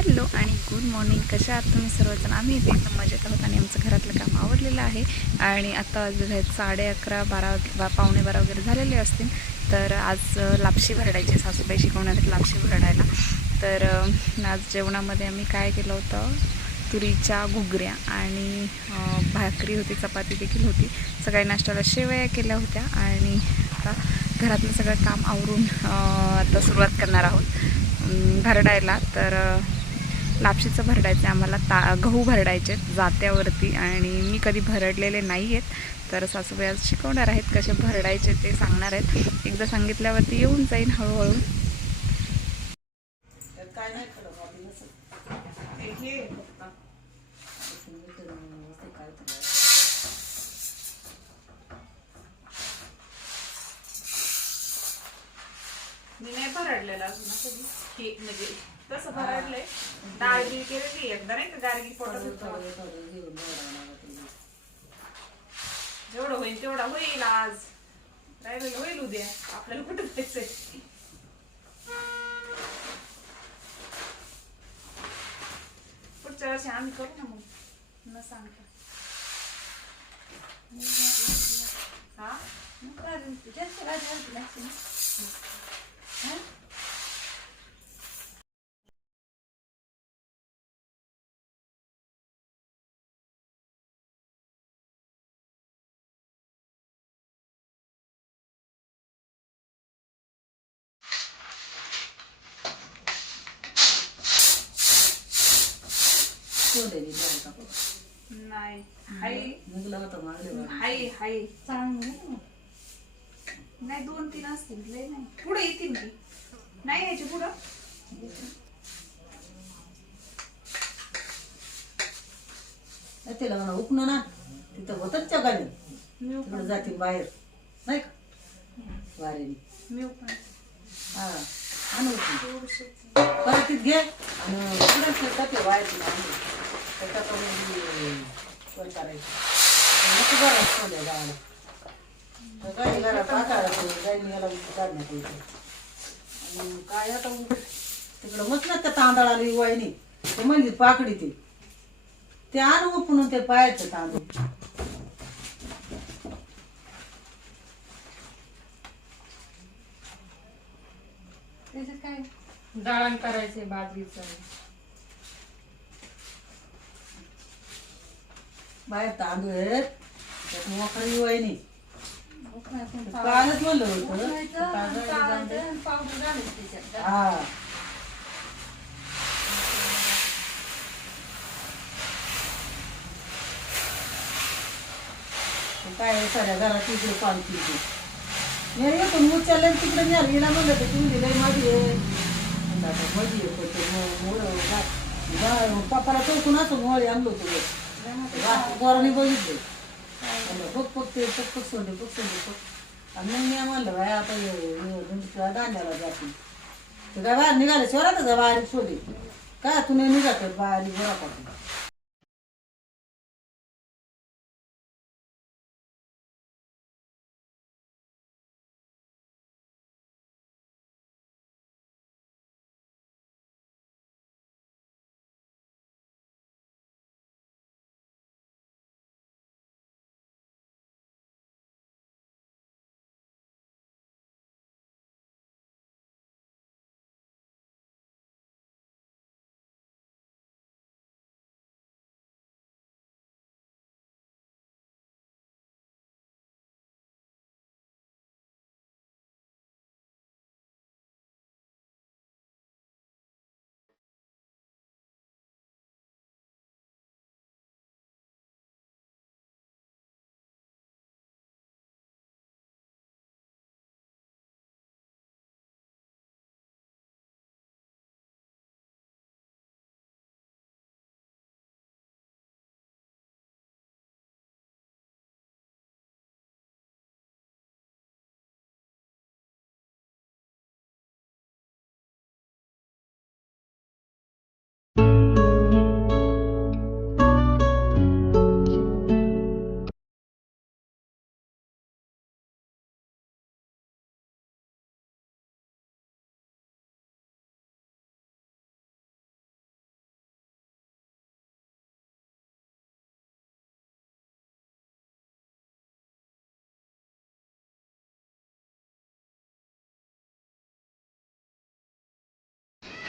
Hello आणि good morning. कशा आहात तुम्ही सर्वजण? आम्ही इथे एकदम मजेत आहोत आणि आमचं घरातलं काम आवडलेलं आहे. आणि आता वाजले आहेत 11:30 12 पावणे 12 वगैरे झालेले असतील. तर आज लापशी भरडायची, सासूबाई शिकवणार आहेत लापशी भरडायला. तर आज जेवणामध्ये आम्ही काय केलं होतं, तुरीच्या घुगऱ्या आणि भाकरी होती, चपाती देखील होती. सकाळी नाश्त्याला शेवया केल्या होत्या आणि आता घरातलं सगळं काम आवरून आता सुरुवात करणार आहोत भरडायला. तर लापशीचं भरडायचं आहे आम्हाला. गहू भरडायचे जात्यावरती आणि मी कधी भरडलेले नाही आहेत. तर सासूबाई आज शिकवणार आहेत, कसे भरडायचे ते सांगणार आहेत. एकदा सांगितल्यावरती येऊन जाईन हळूहळू. मी नाही भरडलेला अजून कधी, हे म्हणजे तसं भरडलंय. डाळ बी केलेली एकदा, नाही का गारगी पोटात जेवढं होईल तेवढा होईल. आज राहिलेलं होईल उद्या. आपल्याला कुठं जायचंय? पुढच्या वर्षी आम्ही करू ना मग, न सांगता. हा जास्त राजी नाही. हाय हाय चांगलं नाही. 2-3 असतील, लय नाही. पुढे येतील की नाही यायची पुढं. तिला म्हणा उपणं ना, तिथं होतच चगाने तिकडे जातील बाहेर, नाही का वारीने. मी पण हा आणू परत तिथे घे आणि पुढे जाते बाहेर त्याच्याकडून पण करायचं. नको घरात सोडल्या गावाला, काही घरात आकारायचं गाईने याला काढण्यात यायचं. आणि काय आता तिकडं मस्त ना त्या तांदळाला वाईनी ते म्हणजे पाकडी ते आणू उपणून ते पायाचं तांदूळ. त्याच्यात काय दळण करायचे बाजरीचं. बाहेर तांदूळ आहेत त्यात मोकळी वाईनी. कालच म्हणलं होतं हा. काय साऱ्या घरात तिकडे पालखी मी येतो उचललं तिकडे न्याल हिला म्हणलं तर तुम्ही दिलंय मध्ये मध्ये पप्पाला चौकून असं मोळे आणलो होतो गोराने बघितले. बघ ते पक सोडले आणि मग मी म्हणलं बाय आता दांड्याला जाते तर काय बाहेर निघाले शहरातच बारीक सोडे काय तुम्ही निघात बारीक बरा पाठून.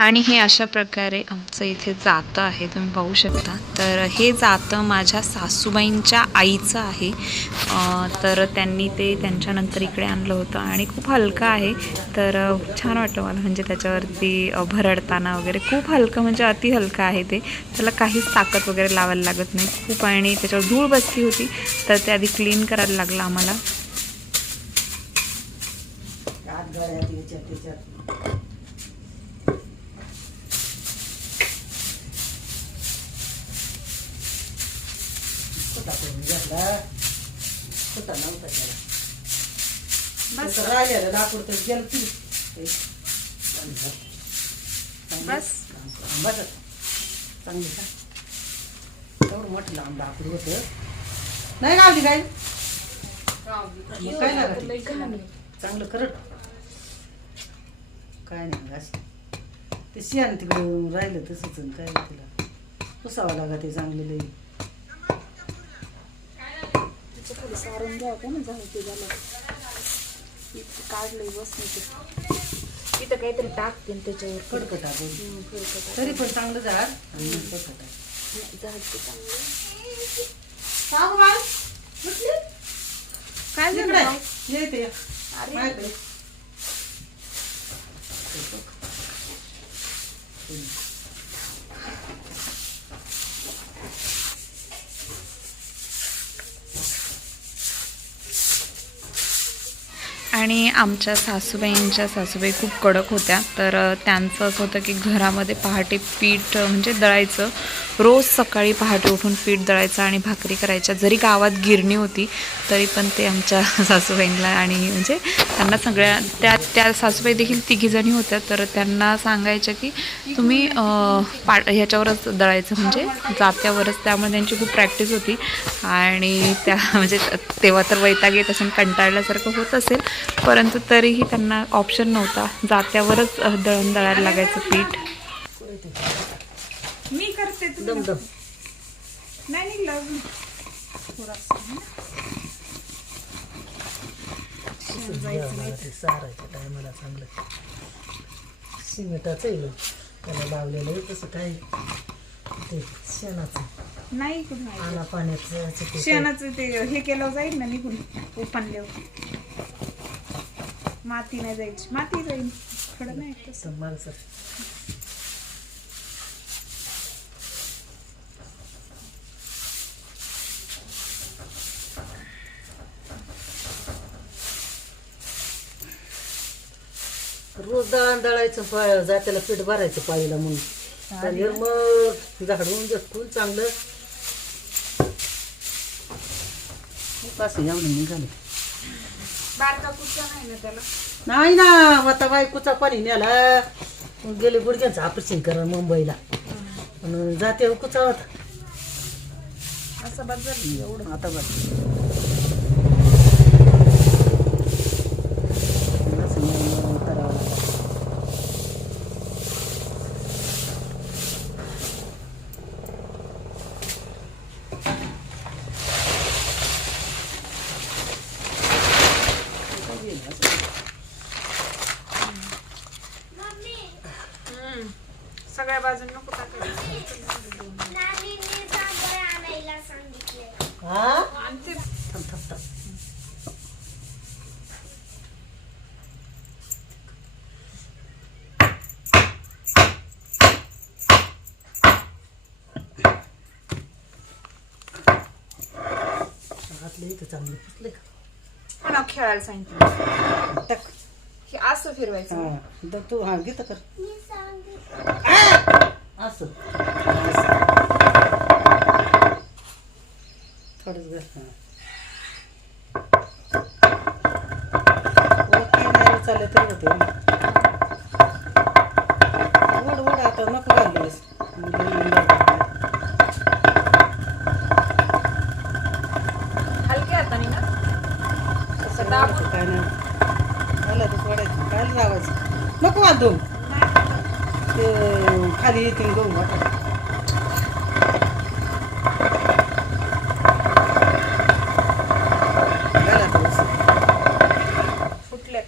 आणि हे अशा प्रकारे आमचं इथे जातं आहे, तुम्ही पाहू शकता. तर हे जातं माझ्या सासूबाईंच्या आईचं आहे. तर त्यांनी ते त्यांच्यानंतर इकडे आणलं होतं आणि खूप हलकं आहे. तर छान वाटतं मला, म्हणजे त्याच्यावरती भरडताना वगैरे खूप हलकं, म्हणजे अति हलकं आहे ते. त्याला काहीच ताकद वगैरे लावायला लागत नाही खूप. आणि त्याच्यावर धूळ बसली होती तर ते आधी क्लीन करायला लागलं आम्हाला. आत गळ्यात याच्यात त्याच्यात कुठं करून घेतला, कुठं नव्हता त्याला. बस राहिलेलं लाकूड तर गेलं की बस बस चांगली का एवढं मोठं लांब लाकूड होतं. नाही गावली काय मग काय लागत चांगलं करत काय नाही असं ते शियान तिकडं राहिलं तसंच आणि काय नाही तिला पुसावं लागा ते चांगलं लई. सारून घ्या का ना, झालं ते झालं काढलंय बस तिथं काहीतरी टाकते त्याच्यावर कडकट टाकून तरी पण चांगलं झाड आणि कडकट काय झालं येते अरे आणि आमच्या सासूबाई खूप कडक होत्या. तर त्यांचं असं होतं की घरामध्ये पहाटे पीठ म्हणजे दळायचं, रोज सकाळी पहाटे उठून पीठ दळायचं आणि भाकरी करायच्या. जरी गावात गिरणी होती तरी पण ते आमच्या सासूबाईंना आणि म्हणजे त्यांना सगळ्या त्या सासूबाई देखील तिघीजणी होत्या. तर त्यांना सांगायच्या की तुम्ही ह्याच्यावरच दळायचं, म्हणजे जात्यावरच. त्यामुळे त्यांची खूप प्रॅक्टिस होती आणि त्या म्हणजे तेव्हा तर वैताग येत असेल, कंटाळल्यासारखं होत असेल, परंतु तरीही त्यांना ऑप्शन नव्हता, जात्यावरच दळण दळायला लागायचं पीठ. मी करते दमदम नाही निघलं सारायच्या टायमाला चांगलं सिमेंटाचं आहे त्याला लावलेलं आहे तसं काय ते शेणाचं नाही कुठं आला पाण्याचं शेणाचं ते हे केलं जाईल ना, निघून ओपनल्यावर माती नाही जायची, माती जाईल खडं नाही तसं. माणसं रोज दळण दळायचं जात्याला पीठ भरायचं पाळीला म्हणून आणि मग झाडून झटकून चांगलं पासून एवढं निघाले. बारका कुठचा नाही ना त्याला, नाही ना आता बायकोचा पाणी न्याला गेले गुडघ्यांचं ऑपरेशन करा मुंबईला आणि जाते कुचा होता असं बदल एवढं आता बस करावं लागलं. सगळ्या बाजून नको टाकायचं. हा थांब थांब थांब घातलं इथं चांगलं पुसले का पण खेळायला सांगितलं टाक हे असं फिरवायचं. हा तू हा घेत कर असं थोडंच घर नाही चालले तरी होते वड वड आता नको घाललीस हलके हाताने ना कसं दाबून काय नाही झालं तर सोडायचं काय लावायचं नको वाजून ते खाली येतील गहू वाटा फुटले.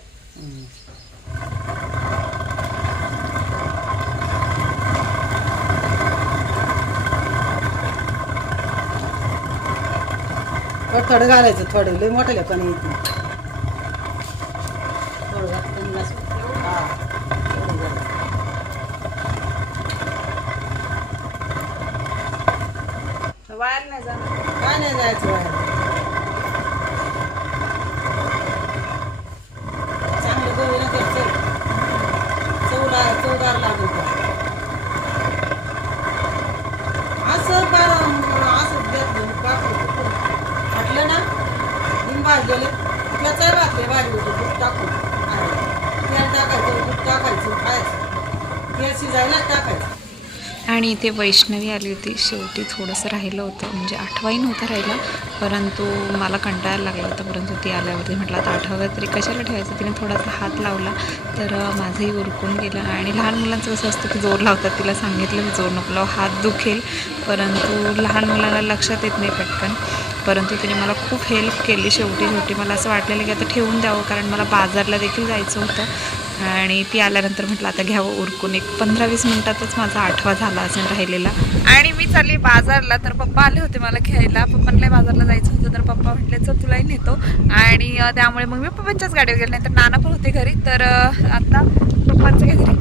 थोडं थोडं घालायचं, थोडं लई मोठं लेपाने येते. थोडं घातलं कमी नसतं. हा, थोडं घालायचं. वायाला नाही जाणार. काय नाही जायचं बाहेर. चांगलं गहू ना ते चवदार लागेल का असं असं फाटलं ना बिन भाजलेले त्याचाही भाजले भाजी होते दूध टाकून तेल टाकायचं, दूध टाकायचं, खायचं, तेल शिजायला टाकायचं. आणि इथे वैष्णवी आली होती. शेवटी थोडंसं राहिलं होतं, म्हणजे आठवाही नव्हतं राहिलं, परंतु मला कंटाळायला लागला होता. परंतु ती आल्यावरती म्हटलं आता आठवं तरी कशाला ठेवायचं. तिने थोडासा हात लावला तर माझंही उरकून गेलं. आणि लहान मुलांचं कसं असतं की जोर लावतात. तिला सांगितलं जोर नको लावू, हात दुखेल, परंतु लहान मुलांना लक्षात येत नाही पटकन. परंतु तिने मला खूप हेल्प केली. शेवटी मला असं वाटलेलं की आता ठेवून द्यावं, कारण मला बाजारला देखील जायचं होतं. आणि ती आल्यानंतर म्हटलं आता घ्यावं उरकून. एक 15-20 मिनिटातच माझा आठवा झाला असेल राहिलेला. आणि मी चालली बाजारला, तर पप्पा आले होते मला घ्यायला. पप्पांना बाजारला जायचं होतं, तर पप्पा म्हटले चल तुलाही नेतो. आणि त्यामुळे मग मी पप्पांच्याच गाडीवर गेले, नाही तर नाना पण होते घरी. तर आता पप्पांचं काहीतरी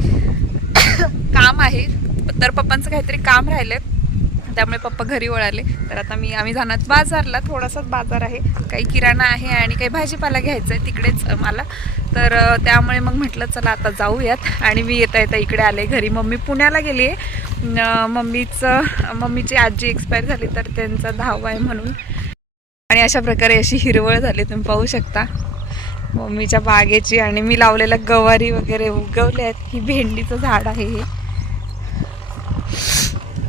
काम आहे, तर पप्पांचं काहीतरी काम राहिलं, त्यामुळे पप्पा घरी वळाले. तर आता आम्ही जाणार बाजारला. थोडासाच बाजार आहे, काही किराणा आहे आणि काही भाजीपाला घ्यायचं आहे तिकडेच मला. तर त्यामुळे मग म्हटलं चला आता जाऊयात. आणि मी येता इकडे आले घरी. मम्मी पुण्याला गेली आहे. मम्मीची आजी एक्सपायर झाली, तर त्यांचा 10वा आहे म्हणून. आणि अशा प्रकारे अशी हिरवळ झाली, तुम्ही पाहू शकता मम्मीच्या बागेची. आणि मी लावलेल्या गवारी वगैरे उगवले आहेत. ही भेंडीचं झाड आहे हे.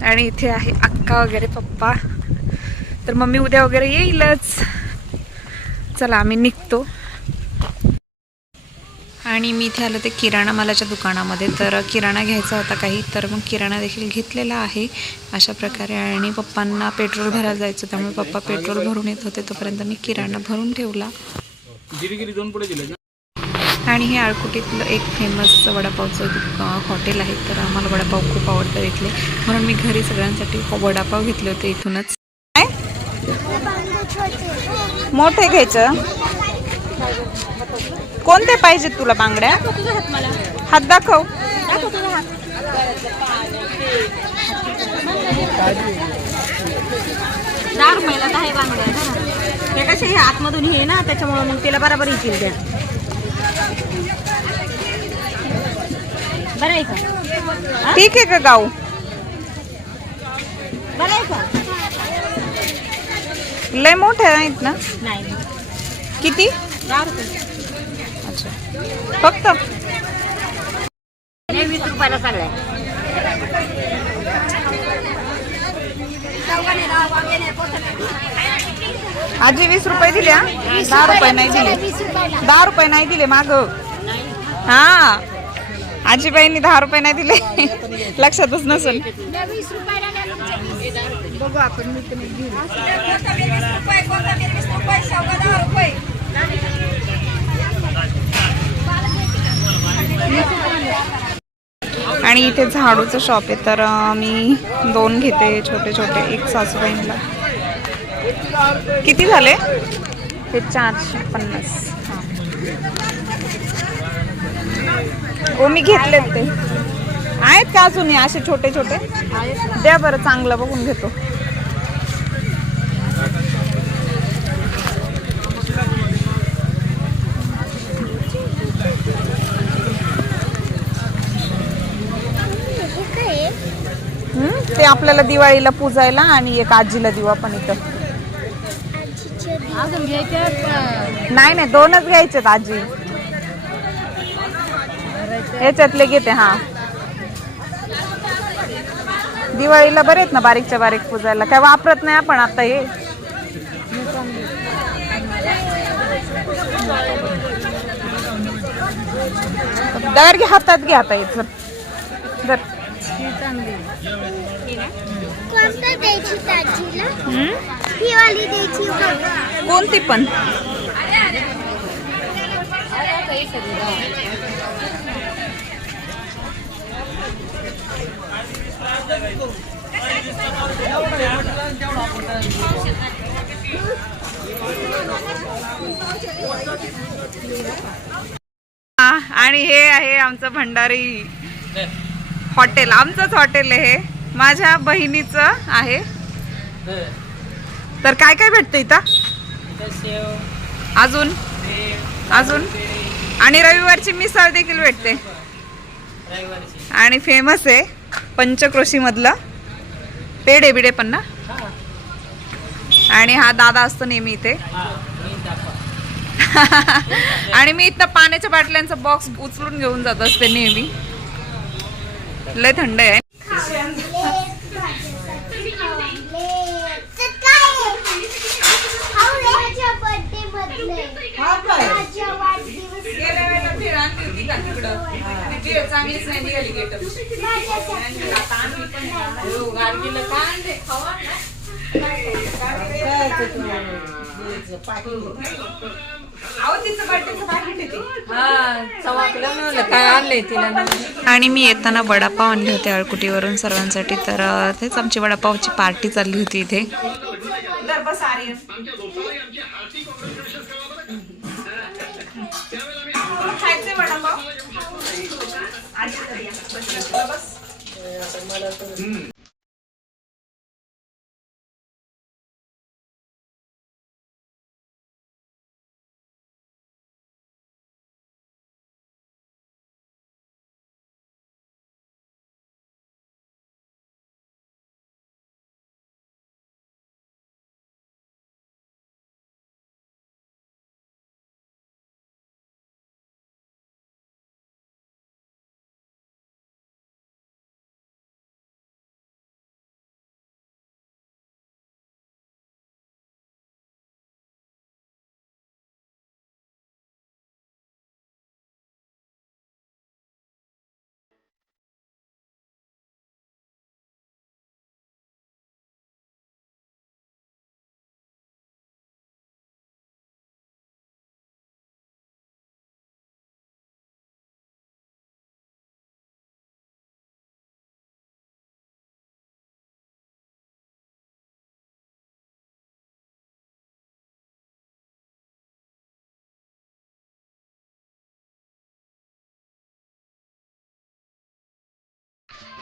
आणि इथे आहे अक्का वगैरे, पप्पा. तर मम्मी उद्या वगैरे येईलच. चला आम्ही निघतो. आणि मी इथे आलो ते किराणा मालाच्या दुकानामध्ये. तर किराणा घ्यायचा होता काही, तर मग किराणा देखील घेतलेला आहे अशा प्रकारे. आणि पप्पांना पेट्रोल भरायला जायचं, त्यामुळे पप्पा पेट्रोल भरून येत होते, तोपर्यंत मी किराणा भरून ठेवला. आणि हे आळकुटीतलं एक फेमस वडापावचं हॉटेल आहे. तर आम्हाला वडापाव खूप आवडतात इथले, म्हणून मी घरी सगळ्यांसाठी वडापाव घेतले होते इथूनच. काय मोठे घ्यायचं? कोणते पाहिजे तुला बांगड्या? हात दाखव. 10 रुपयाला 10 बांगड्या ते कसे हे आतमधून हे ना, त्याच्यामुळे मग तिला बरोबर येतील त्या. बरं आहे का? ठीक आहे का गाऊ? बरं आहे का? लय मोठे नाहीत ना? नाही. किती? 10 रुपये. अच्छा, फक्त 20 रुपयाला चाललाय. आजी 20 रुपये दिले. 10 रुपये नाही दिले. 10 रुपये नाही दिले माग. हा, आजीबाईंनी 10 रुपये नाही दिले. लक्षातच नसेल. बघू आपण. मी पण घेऊ. आणि इथे झाडूचं शॉप आहे, तर मी 2 घेते छोटे छोटे. एक सासूबाईंना. किती झाले? हे 450. हो, मी घेतलेत ते. आहेत का अजून असे छोटे छोटे? द्या बरं, चांगलं बघून घेतो. ते आपल्याला दिवाळीला पूजायला, आणि एक आजीला देऊ आपण इथं. अजून घ्यायचं? नाही 2च घ्यायचेत आजी. याच्यातले घेते. हा, दिवाळीला बरे आहेत ना बारीकच्या बारीक पूजायला. काय वापरत नाही आपण आता हे. दर घे, हातात घे आता इथं. कोणतं द्यायची ताजीला? ही वाली द्यायची बघ. कोणती पण? आणि हे आहे आमचं भंडारी हॉटेल, आमचंच हॉटेल आहे हे, माझ्या बहिणीचं आहे. तर काय काय भेटतं इथं अजून अजून आणि रविवारची मिसळ देखील भेटते आणि फेमस आहे पंचक्रोशी मधलं पेढे बिडे पण ना. आणि हा दादा असतो नेहमी इथे. आणि मी इथं पाण्याच्या बाटल्यांचा बॉक्स उचलून घेऊन जात असते नेहमी. लय थंड आहे. आणि मी येताना वडापाव आणले होते अळकुटीवरून सर्वांसाठी. तर तेच आमची वडापावची पार्टी चालली होती इथे.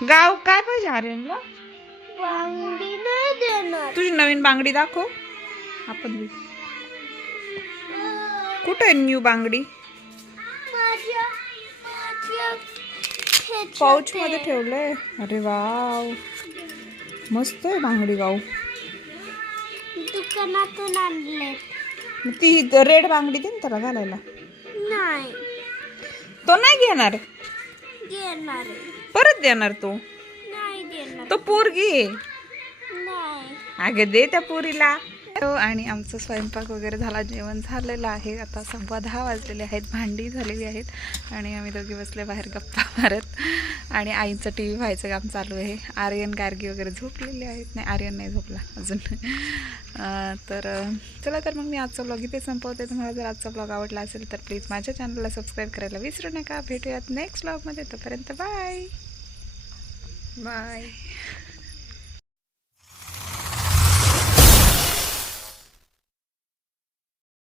गाव काय पाहिजे आर्यनला? बांगडी नाही देणार. तुझी नवीन बांगडी दाखव. आपण कुठे आहे न्यू बांगडी? माझ्या पाऊच मध्ये ठेवलंय. अरे वाव, मस्त आहे बांगडी गाव. दुकानातून आणले. ती रेड बांगडी दे ना त्याला घालायला. नाही तो नाही घेणार, घेणार. परत देणार तो. नाही देणार. तो पोरगी नाही. आगे दे त्या पोरीला. आणि आमचं स्वयंपाक वगैरे झाला, जेवण झालेलं आहे. आता 10:15 वाजलेले आहेत, भांडी झालेली आहेत आणि आम्ही दोघी बसले बाहेर गप्पा मारत. आणि आईचं TV व्हायचं काम चालू आहे. आर्यन गार्गी वगैरे झोपलेले आहेत. नाही, आर्यन नाही झोपला अजून. तर चला, तर मग मी आजचा ब्लॉग इथे संपवते. तुम्हाला जर आजचा ब्लॉग आवडला असेल तर प्लीज माझ्या चॅनलला सबस्क्राईब करायला विसरू नका. भेटूयात नेक्स्ट ब्लॉगमध्ये. तोपर्यंत बाय बाय.